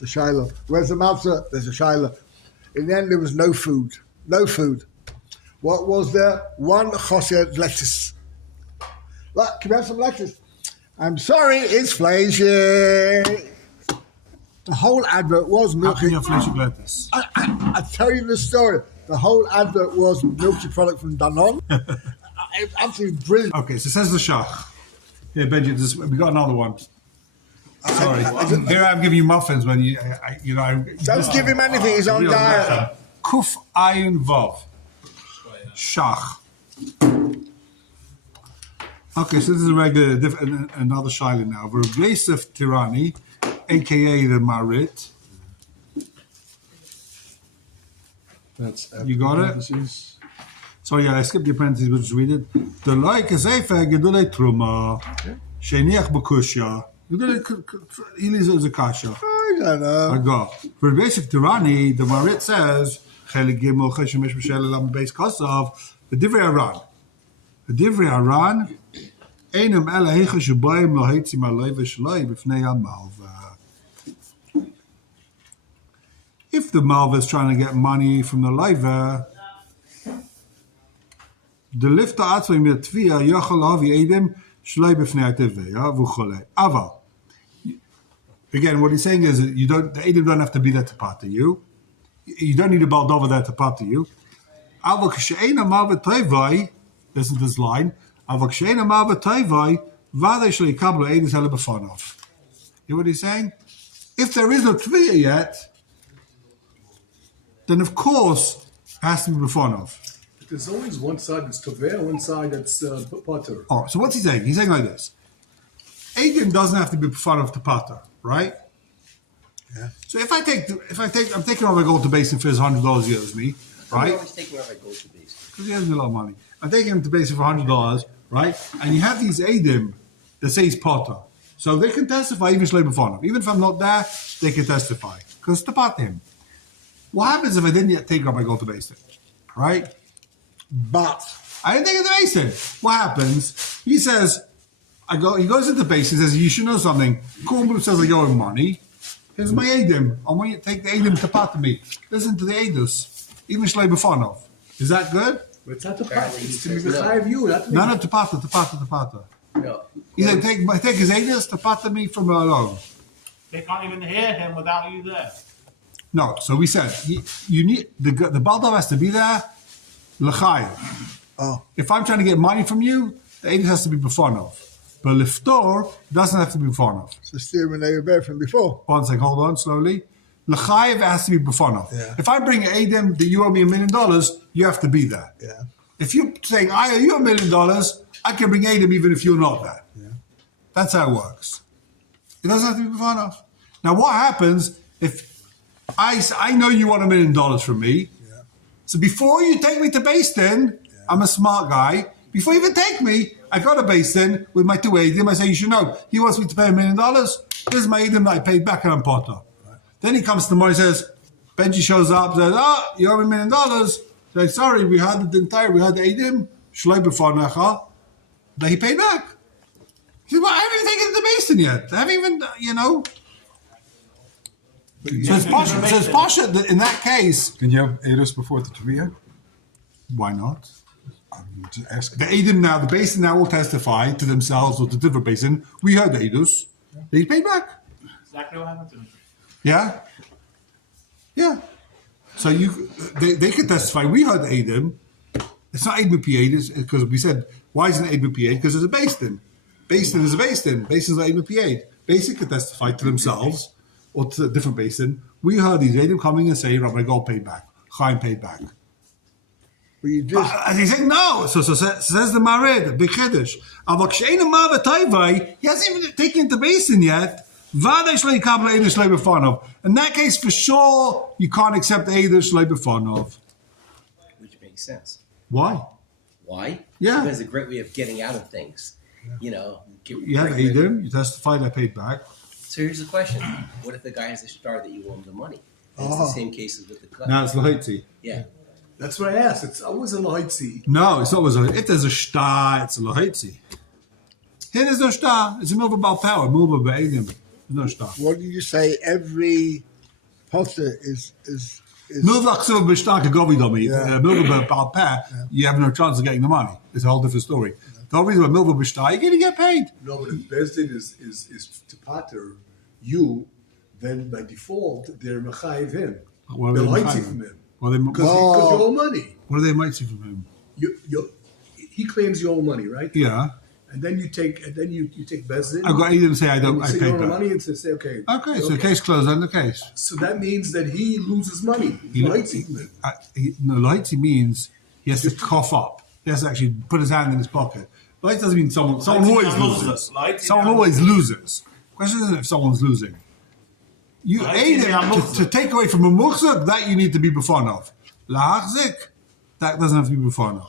It's a Shiloh. Where's the matzah? There's a Shiloh. In the end, there was no food. No food. What was there? One chosed lettuce. Look, can we have some lettuce? I'm sorry, it's fleshy. The whole advert was How milky. can you have fleshy lettuce? I tell you the story. The whole advert was milky product from Danone. It's absolutely brilliant. Okay, so says the Shach. Here, Benji, we got another one. Sorry. Here I'm giving you muffins when you know. Don't give him anything, his own diet. Kuf Ayin Vav. Shach. Okay, so this is a regular, another Shaila now. Yosef Tirani, aka the Marit. That's You got it? Sorry, yeah, I skipped the apprentices, but just read it. The like is Efer Gedule Truma, Sheniach Bakushya, Elisa is a Kasha. I don't know. I got. For Yosef Tirani, the Marit says, Chelik Gimel Cheshemish Mishel Elam Beis Kasav, the Divrei Aran. The Divrei Aran, Einem Ela Hecha Shabayim Lahitzim Alay Veshlai B'fnei HaMalva. If the Malva is trying to get money from the Leiva, the lifter atzvay mitzvia yochel avi edim shloi b'fnei hateveya v'cholei. Aval. Again, what he's saying is that the edim don't have to be there to part to you. You don't need a baldova there to part to you. Aval k'she'ena malva toivai. Listen to this line. Aval k'she'ena malva toivai v'adei shloi kablo edis hele b'fanov. You know what he's saying? If there is no tvia yet, then of course it has to be b'fanov. There's always one side that's toveh, one side that's potter. Oh, so what's he saying? He's saying like this. Edim doesn't have to be b'fanov to pater, right? Yeah. So if I'm taking over my gold to basin for his $100 he owes me, right? I'm always taking over my gold to base. Because he owes me a lot of money. I'm taking him to basin for $100, right? And you have these Edim that say he's pater. So they can testify even shlei b'fanov. Even if I'm not there, they can testify. Because it's to pater him. What happens if I didn't yet take up my gold to basin? Right? But I didn't take it to basin. What happens? He says, he goes into basin, says, you should know something. Kornblum says I owe him money. Here's my Edim. I want you to take the Edim to part of me. Listen to the Edus. Even Shlei B'fanov. Is that good? But it's not to Apparently part. he It's to says be no. of you. Not to No, to part. No. He said, take his Edus to part of me from alone. They can't even hear him without you there. No, so we said, you need, the Baldav has to be there, L'chayev. oh, If I'm trying to get money from you, the Edus has to be B'fanov. But Liftor doesn't have to be B'fanov. it's the steering they were there from before. One second, hold on slowly. L'chayev has to be b'fanov. Yeah. If I bring Adam that you owe me $1 million, you have to be there. Yeah. If you're saying I owe you $1 million, I can bring Adam even if you're not there. Yeah. That's how it works. It doesn't have to be b'fanov. Now, what happens if I know you want $1 million from me? Yeah. So before you take me to Basin, I'm a smart guy. Before you even take me, I go to Basin with my two Adam. I say, you should know, he wants me to pay $1 million. Here's my Adam that I paid back and I'm Potter. Then he comes tomorrow and says, Benji shows up, says, you owe me $1 million. Say, sorry, we had the Edim, Shloi B'fanecha, that he paid back. He said, well, I haven't even taken it to Basin yet. I haven't even, So it's Pasha, in that case, Can you have Eros before the Tviyah? why not? I'm just asking. The Edim now, the Basin now will testify to themselves or to different Basin. We heard the Edus. They paid back. Exactly what happened to me. Yeah? Yeah. So they can testify. We heard the Edim. It's not Edim P8 because we said, why isn't it Edim P8? Because there's a Basin. Basin is a Basin. Basin is not Edim P8. Basin can testify to themselves or to a different Basin. We heard these Edim coming and saying, Rabbi Gold paid back. Chaim paid back. But you just And he's saying, no. So says the Mared, Big Chiddush. He hasn't even taken it to Basin yet. In that case, for sure, you can't accept the Eidah Shlei B'fanov. Which makes sense. Why? Why? Yeah. Because it's a great way of getting out of things. You know. You have Eidim, you testify that paid back. So here's the question: what if the guy has a star that you owe him the money? And it's the same case as with the cut. Now it's Lahitzi. Yeah. That's what I asked. It's always a loitzi. No, it's always if there's a star, it's a Lahitzi. Here there's no star. It's a Milva Bal Power, Milva Ba'edim. There's no star. what do you say? Every Potter is Milva Chsiva B'Shtaka Govi Domi. Yeah. Milva B'Pal Peh, you have no chance of getting the money. It's a whole different story. The whole reason why Milva B'Shtaka, you're going to get paid. No, but if Bezdin is to pater you, then by default they're mechayiv him. What are They'll they hide mechayiv? from him Well, they, because you owe money. what are they mighty from him? He claims you owe money, right? Yeah. And then you take Bezdin. I've got Edom say I and don't. you I say you paid owe the back. money and say okay. Okay, so case closed on the case. So that means that he loses money. Laiti means he has to cough up. He has to actually put his hand in his pocket. Laiti doesn't mean someone always loses. Someone always loses. Question isn't if someone's losing. You aid him to take away from a muhzak, that you need to be before of. Lahachzik, that doesn't have to be before of.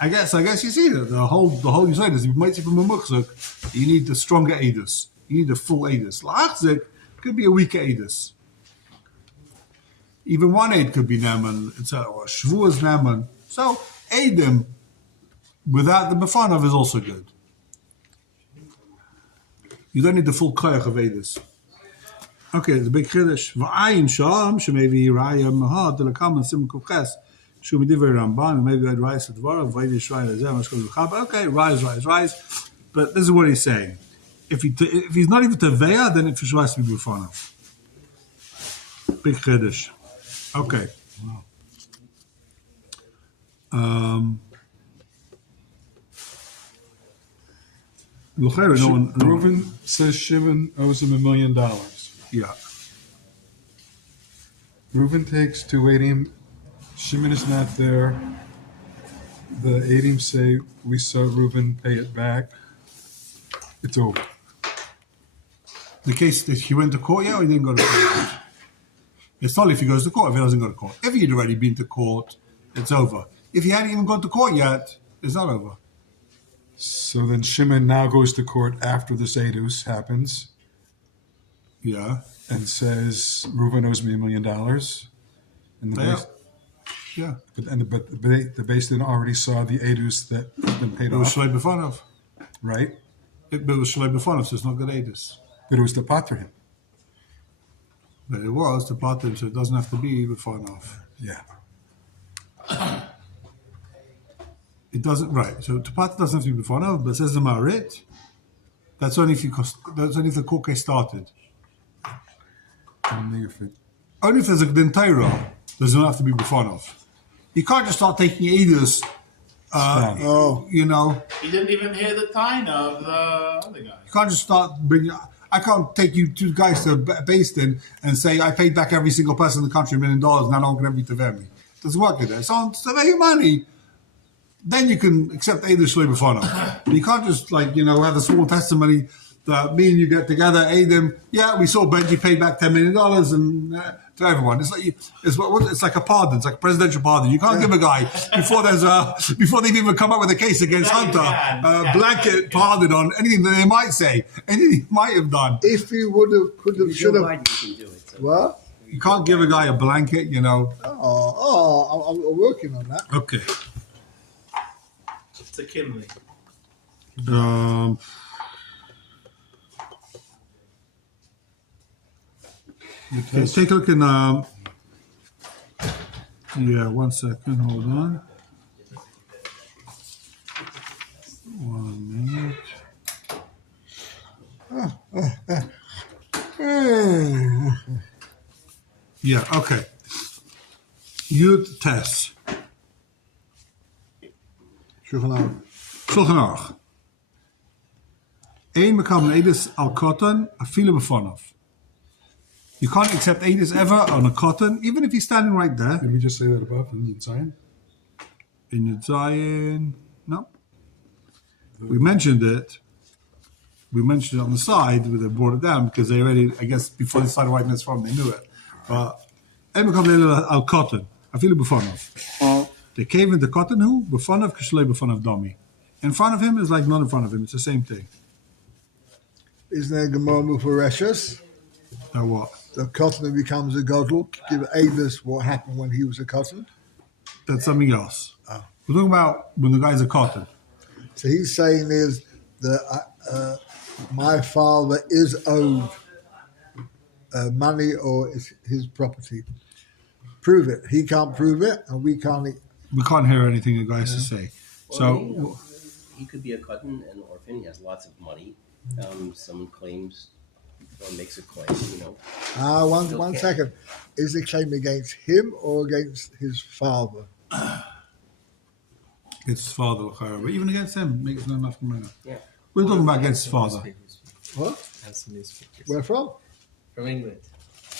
I guess you see that the whole you say is if you might see from a muhzak, you need the stronger edus. You need the full edus. Lahachzik could be a weaker edus. Even one aid could be Neman, or Shvua's Neman. So, aid them without the Befanov is also good. You don't need the full koyach of Aedis. Okay, the big Chiddush. V'ayin sham, shemevi raya mahad, the lakam and sim kuches, shumi diver Ramban, maybe I'd rise at Dvarav, v'aydi shrine azem, ashkol v'chab. Okay, rise. But this is what he's saying. If he's not even Teveya, then it should rise to be Befanov. Big Chiddush. Okay. Reuven says Shimon owes him $1 million. Yeah. Reuven takes to Adim. Shimon is not there. The Adim say, we saw Reuven pay it back. It's over. The case that he went to court, yeah, or he didn't go to court? It's only if he goes to court, if he doesn't go to court. If he'd already been to court, it's over. If he hadn't even gone to court yet, it's not over. So then Shimon now goes to court after this Edus happens Yeah. and says, Reuven owes me $1 million. And the Yeah. but the Beis Din already saw the Edus that has been paid It was off, Shlei Befanov. right? It was Shlei Befanov, so it's not good Aedis. But it was the pot for him. But it was the pattern, so it doesn't have to be Befanov. Yeah. It doesn't, right. So the pattern doesn't have to be Befanov, but says the Marit, that's only if the court case started. Only if There's a Din Torah, doesn't have to be Befanov. You can't just start taking Aedis, you know. He didn't even hear the time of the other guy. You can't just start bringing. I can't take you two guys to Beis Din and say I paid back every single person in the country $1 million. Now no one can ever be Tever me. It doesn't work like that. So Tever your money. Then you can accept Eidah Shlei B'Fanav. You can't just have a small testimony that me and you get together, Eidim. Yeah, we saw Benji pay back $10 million and to everyone. It's like a pardon. It's like a presidential pardon. You can't give a guy before they've even come up with a case against Hunter blanket pardon on anything that they might say, anything he might have done. if he should have. You can do it. So. What? You can't give a guy a blanket, I'm working on that. Okay. It's a Kinley. Okay, take a look in. 1 second. Hold on. 1 minute. Yeah. Okay. Yud Tes. Shulchan Aruch. Ein mekam edis al cotton afile befonov. You can't accept edis ever on a cotton, even if he's standing right there. Did we just say that above in Zion? In the Zion, no. We mentioned it. We mentioned it on the side, they brought it down because they already, I guess, before they started writing this from, they knew it. But Ein mekam edis al cotton afile befonov. They came into cotton who befonov kishlei befonov domi. In front of him is like not in front of him. It's the same thing. Isn't there a Gemara for Reshus? Now what? The cotton becomes a godel. Give Avis what happened when he was a cotton. That's something else. Oh. We're talking about when the guy's a cotton. So he's saying is that my father is owed money or it's his property. Prove it. He can't prove it, and we can't. We can't hear anything the guy has to say. So he could be a cotton and orphan. He has lots of money. Someone claims or makes a claim. One second. Is the claim against him or against his father? it's his father, but even against him, makes no enough money. Yeah. We're talking about against his father. What? Have some newspapers. Where from? From England.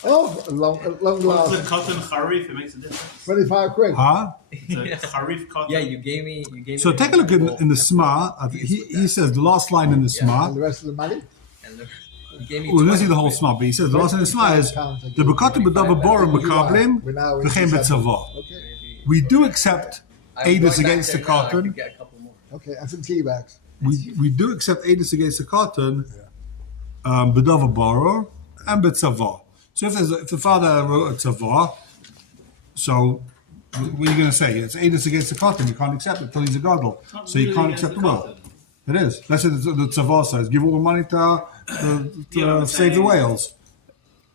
Oh, long What's last. the cotton Harif? It makes a difference. 25 quid. Huh? The Harif cotton. Yeah, you gave me. So take a look in the Sma. He says the last line in the Sma. And the rest of the money? And you gave me. Well, let's see the whole Sma, but he says the last line in the Sma is the Bekatu B'Dava Borim Mekablim V'chein B'Tzavah. Okay. We do accept Aedis against the cotton. Get a couple more. Okay, and some tea bags. We do accept Aedis against the cotton, B'Dava Borim and B'Tzavah. So if the father wrote a tzavah, so what are you going to say? It's Aedis against the cotton. You can't accept it until he's a gadol. So you can't accept the will. It is. That's what the tzavah says. Give all the money to save the whales.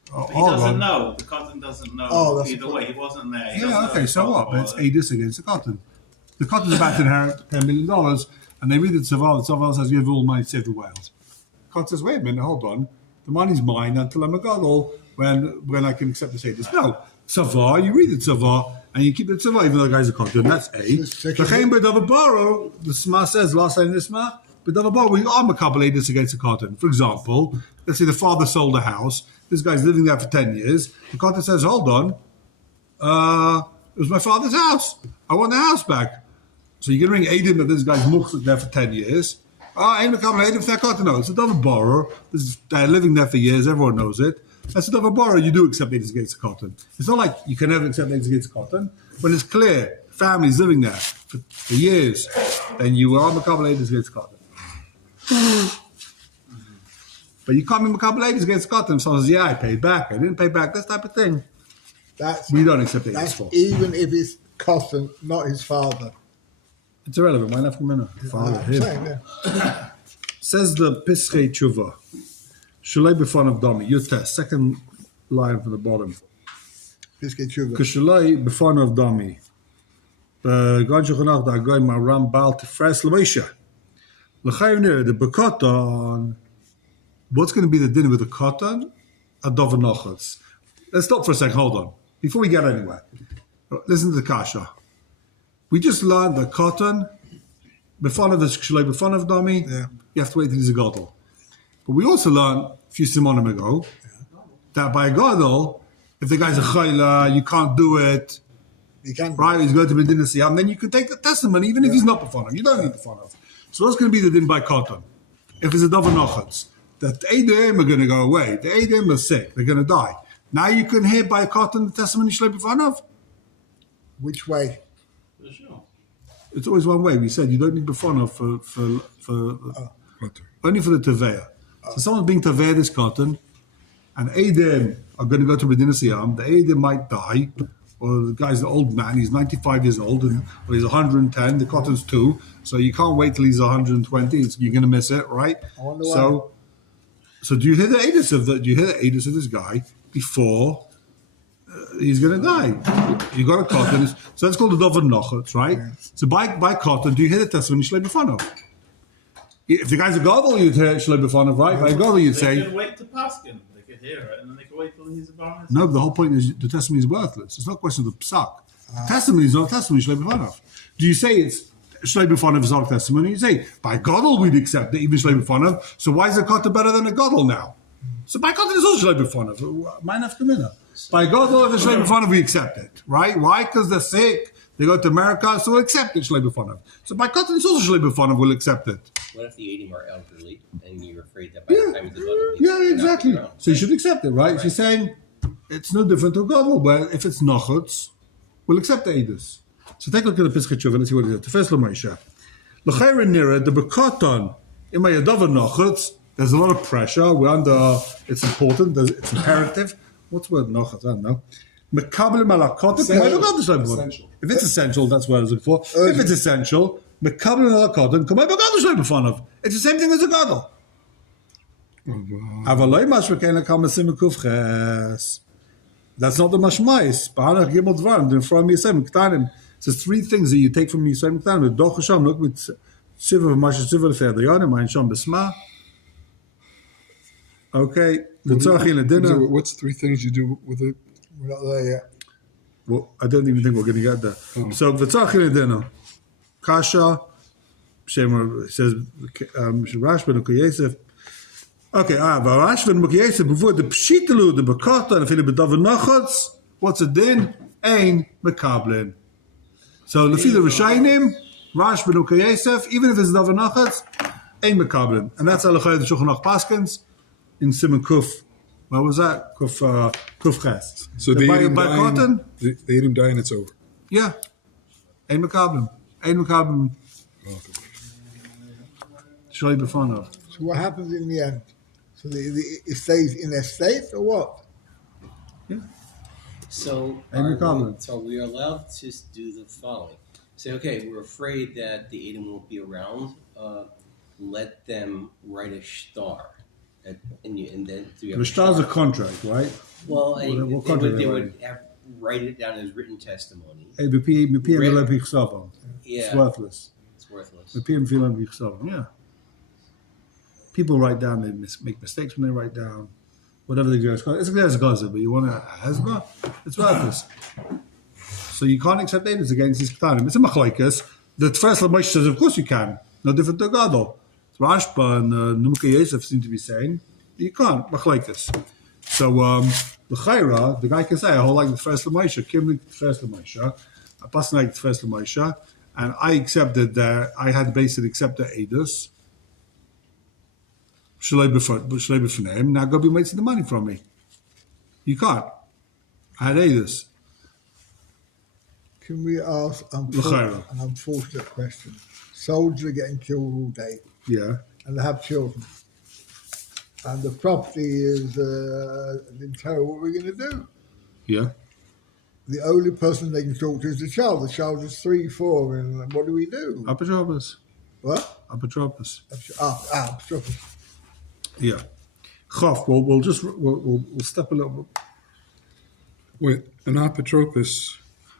He doesn't know. The cotton doesn't know. Oh, that's either way, he wasn't there. He doesn't Yeah, know okay, the so what? But it's cotton. Aedis against the cotton. The cotton's about to inherit $10 million, and they read the tzavah says, give all the money to save the whales. The cotton says, wait a minute, hold on. The money's mine until I'm a gadol. When I can accept the Aedis. No, tzavah, you read the tzavah, and you keep the tzavah, even though the guy's a cotton. That's A. L'chein b'dava baro, the Sma says, last line in the Sma, b'dava baro, we are makabel Aedis against the cotton. For example, let's say the father sold a house, this guy's living there for 10 years, the cotton says, hold on, it was my father's house, I want the house back. So you can ring Aiden that this guy's muchzit there for 10 years. Ain't makabel Aedis for that cotton. No, it's a dava baro, they're living there for years, everyone knows it. That's a dava baro, you do accept Aedis against the cotton. It's not like you can never accept Aedis against the cotton. When it's clear, families living there for years, then you are makabel Aedis against the cotton. But you can't be makabel Aedis against the cotton. Someone says, yeah, I paid back, I didn't pay back, this type of thing. We don't accept Aedis That's for. even if it's cotton, not his father. It's irrelevant. Why not from father, him. Yeah. Says the Pischei Tshuva. Shalei b'fan of Dami. Your test. Second line from the bottom. Let's get sugar. Kashalei b'fan of Dami. God Shechanach da Agai Maram Baal Tifres L'Meisha. L'chayim nir the bekoton. What's going to be the dinner with the cotton? Adov Nochotz. Let's stop for a second. Hold on. Before we get anywhere, listen to the kasha. We just learned that cotton, b'fan of Dami, you have to wait till he's a gadol. But we also learned a few simonim ago that by a gadol, if the guy's a chayla, you can't do it. You can. Right? He's going to Medina Siyam, then you can take the testimony even if he's not b'fan of. You don't need b'fan of. So what's going to be the din by cotton? If it's a davar nachatz, that the Eidim are going to go away. The Eidim are sick. They're going to die. Now you can hear by cotton the testimony shlei b'fan of. Which way? For sure. It's always one way. We said you don't need b'fan of for only for the teveya. So someone's being teveya this cotton, and Eidim are going to go to Medina Siyam. The Eidim might die, or the guy's an old man. He's 95 years old, or he's 110. The cotton's 2, so you can't wait till he's 120. You're going to miss it, right? I wonder why. So do you hear the Eidos of that? Do you hear the Eidos of this guy before he's going to die? You got a cotton, so that's called the Dover Nochot, right? Yeah. So by cotton, do you hear the testimony Shlei B'Fanov? If the guy's a gadol, you'd hear Shlei B'Fanov, right? By a gadol, you'd say. They could wait to Paskin. They could hear it, and then they could wait till he's a bar. No, but the whole point is the testimony is worthless. It's not a question of the psak. Testimony is not testimony Shlei B'Fanov. Do you say it's Shlei B'Fanov is not testimony? You say by gadol we'd accept it, even Shlei B'Fanov. So why is a cotton better than a gadol now? So by cotton is also Shlei B'Fanov. Mine have come in. By gadol, if it's Shlei B'Fanov, we accept it, right? Why? Because they're sick. They go to America, so we'll accept it, Shlei B'Fanov. So by cotton, it's also Shlei B'Fanov, we'll accept it. What if the 80 are elderly and you're afraid that by the time he's a gadol, Yeah, exactly. So you should accept it, right? If you're saying it's no different to a gadol, but if it's nachutz, we'll accept the edus. So take a look at the Pischei Tshuva. Let's see what it is. The first L'Moshe. L'chayre nira the bekoton in my yadavar nachutz. There's a lot of pressure. We're under. It's important. It's imperative. What's the word nachutz? I don't know. Mekabelim ala koton. Essential. If it's essential, that's what I was looking for. If it's essential, mekabelim ala koton. It's the same thing as a gadol. Avaloi mashmakena kamasim kufches. That's not the mashmais. Ba'anach gimel dvarim. Then from Yisrael Ktanim. So three things that you take from Yisrael Ktanim. The doch Hashem look with siva mash siva lefedayonim. Ein sham besma. Okay. The tzarchi in the dinner. What's 3 things you do with it? We're not there yet. Well, I don't even think we're going to get there. Oh. So the tzarchi in the dinner. Kasha. Shem says Rashban and Yosef. Okay, Rashban and Yosef before the pshitelu the bekata and if it be davenachats. What's it then? Ein mekablin. So the the Rishayim, Rashban and Yosef, even if it's davenachats, ein mekablin, and that's halachah the Shulchan Aruch Paskins in Simon Kuf. What was that? Kuf Ches. So they by ate him dying. cotton. They ate him dying. It's over. Yeah, ein mekablin. Ein mekablin. Show you before now. So what happens in the end? So it stays in their state or what? So, Any comment? so we are allowed to do the following. Say, okay, we're afraid that the Edom won't be around. Let them write a shtar. And then do you have The star's a contract, right? Well, What they contract would, are they they would write it down as written testimony. Hey, BP and the Lepich Savam. Yeah. It's worthless. It's worthless. BP and the Lepich Savam, yeah. People write down, they make mistakes when they write down. Whatever they do, it's clear as a Gaza, but you want to Hezbollah, it's worthless. So you can't accept evidence against this Ketanim. It's a machlaikas. The first Moshe says, of course you can. No different to Gadol. Rashba and Numka Yosef seem to be saying, you can't, machlaikas. So the Chayra, the guy can say, I hold like the first Moshe, Kim like the first Moshe, I pass like the first Moshe, and I accepted that, I had basically accepted Edus. Shalei b'fneim. Now go be making the money from me. You can't. I had Edus. Can we ask an unfortunate question? Soldiers are getting killed all day Yeah. and they have children. And the property is in terror. What are we going to do? Yeah. The only person they can talk to is the child. The child is 3, 4, and what do we do? Apotropos. What? Apotropos. Apostrophe. Yeah. Chof, we'll step a little bit. Wait, an apotropos.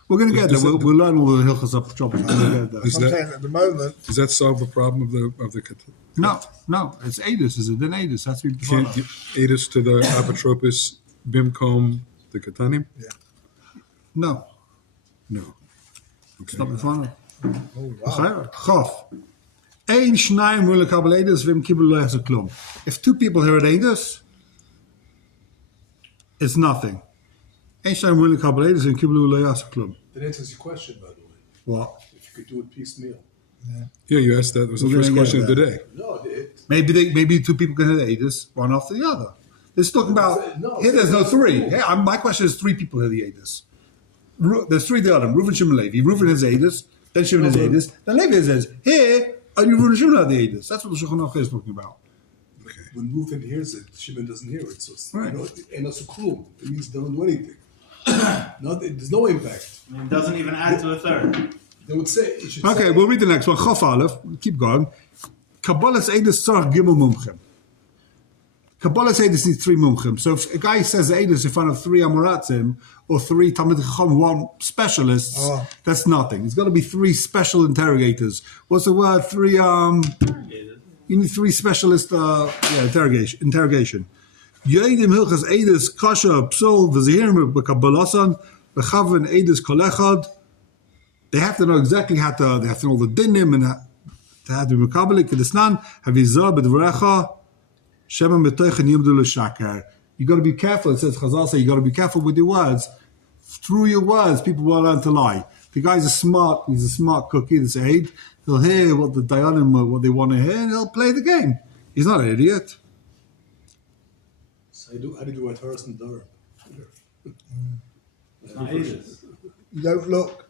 We're going to get there. We'll learn all the hilchos apotropos. We're going to get there. Is I'm that- saying at the moment, Does that solve the problem of the No. It's Edus. Is it then Edus? That's what we can't aid us to the apotropos bimkom the katanim? No. No. It's Okay. not before. oh wow. Chof. Ein Shnayim will kabel Edus v'im kibul lo yachzor klum. If 2 people hear Edus, it's nothing. Ein Shnayim will kabel Edus v'im kibul lo yachzor klum. That answers your question, by the way. What? If you could do it piecemeal. Yeah, you asked that. It was the We're first gonna question get of the day. No, Maybe 2 people can hear the Edus, one after the other. It's talking about No, here. There's no 3. Here, my question is 3 people hear the Edus. There's 3 the Adam. Reuven, Shimon, Levi. Reuven has Edus. Then Shimon has Edus. Then Levi has Edus. Here, only Reuven and Shimon have the Edus. That's what the Shulchan Aruch is talking about. when Reuven hears it, Shimon doesn't hear it. So it's, Right. and that's a klum. It means they don't do anything. There's no impact. I mean, it doesn't even add to a third. They would say it should Okay, say, we'll read the next one. Chof Aleph. Keep going. Kabbalah's Edus tzarich gimel mumchim. Kabbalah's Edus needs 3 mumchim. So if a guy says Edus in front of 3 Amoratzim or 3 Talmid Chacham who aren't specialists, that's nothing. It's got to be 3 special interrogators. What's the word? 3 you need 3 specialist interrogation. Yedim hilchas Edus kasha psul v'zehirim b'kabbalasan v'chaven Edus kol echad. They have to know exactly how to. They have to know the dinim and to have to be mekabelig kedesnan havizah b'dvarecha shema metoichen yimdu l'shakar. You got to be careful. It says Chazal say you got to be careful with your words. Through your words, people will learn to lie. The guy's a smart. He's a smart cookie. This aid. He'll hear what the dayanim what they want to hear, and he'll play the game. He's not an idiot. so how do you do what Horace and Durham? It's not easy. You don't look.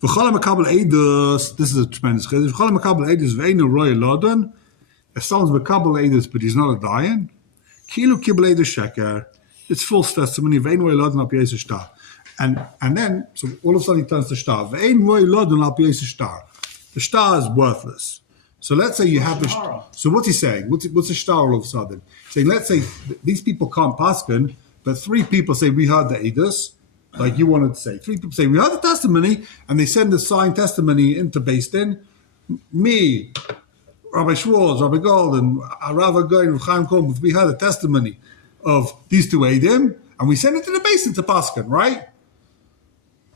V'chala makabel edus. This is a tremendous chiddush. V'chala makabel edus v'einu roya lodan. If someone's makabel edus but he's not a dayan, kilu kibel edus sheker. It's false testimony. V'einu roya lodan al piyes shtar. And then so all of a sudden he turns to shtar. V'einu roya lodan al piyes shtar. The shtar is worthless. So let's say you have the. Shara. So what's he saying? What's a star all of a sudden? Saying, let's say these people can't paskin, but 3 people say we heard the edus, like you wanted to say. 3 people say we heard the testimony, and they send the signed testimony into Beis Din. Me, Rabbi Schwartz, Rabbi Golden, Rav Goyen, Rav Chaim Kolm, we heard the testimony of these 2 edim, and we send it to the Beis Din to paskin, right?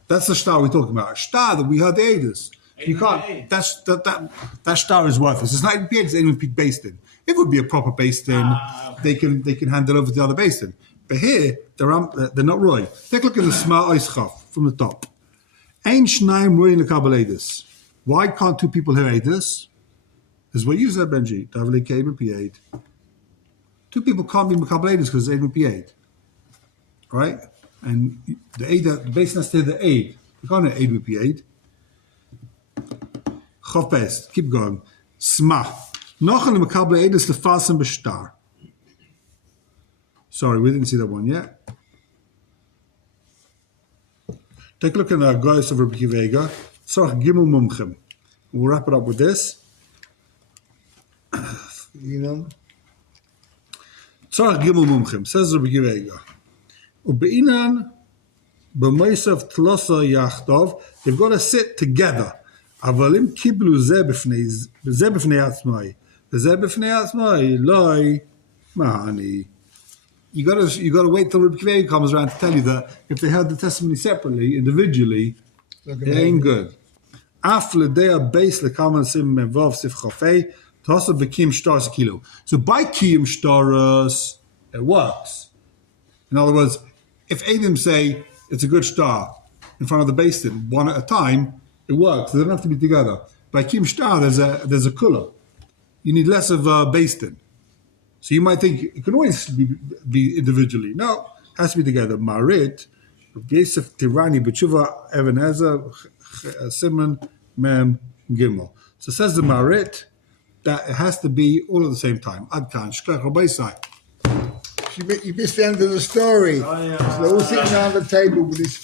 That's the star we're talking about. Star that we heard the edus. You can't. That star is worthless. It's not even it's even Beis Din. It would be a proper Beis Din. They can hand it over to the other Beis Din. But here they're not Roy. Take a look at the small Eischaf from the top. Ein Shnaim Roy in the Kabbalah. Why can't 2 people hear edus? Is what you said, Benji. Davli came and P8. 2 people can't be Kabbalah because it's 8 and P8, right? And the Beis Din has to hear the 8. You can't hear 8 and P8. Chofes, keep going. Sma. Noch in the Makabla Edus the Fasen B'Shtar. Sorry, we didn't see that one yet. Take a look at the Goyes of Rabbi Kivega. Tzorach Gimel Mumchem. We'll wrap it up with this. You know? Tzorach Gimel Mumchem. Says Rabbi Kivega. Ubeinan b'moisav tlosa yachtov. They've got to sit together. אבל אם קיבלו זה בפני עצמאי, וזה בפני עצמאי, לא, מה אני? You gotta wait till Rabbi Kiva comes around to tell you that if they heard the testimony separately, individually, it ain't good. Af l'dea beis l'kaman sim mevov sif chafei, tosa v'kim shtaras kilo. So by kiyum shtaras, it works. In other words, if Adam say it's a good star in front of the Beis Din, one at a time, it works. They don't have to be together. By Kim Shtar, there's a kula. You need less of a Beis Din. So you might think it can always be individually. No, it has to be together. Marit, Yosef Tirani, B'tshuva, Ebenezer, Simon, Mem, Gimel. So says the Marit that it has to be all at the same time. Adkan, Shkrech, Rabbeisai. You missed the end of the story. So they're all sitting around the table with these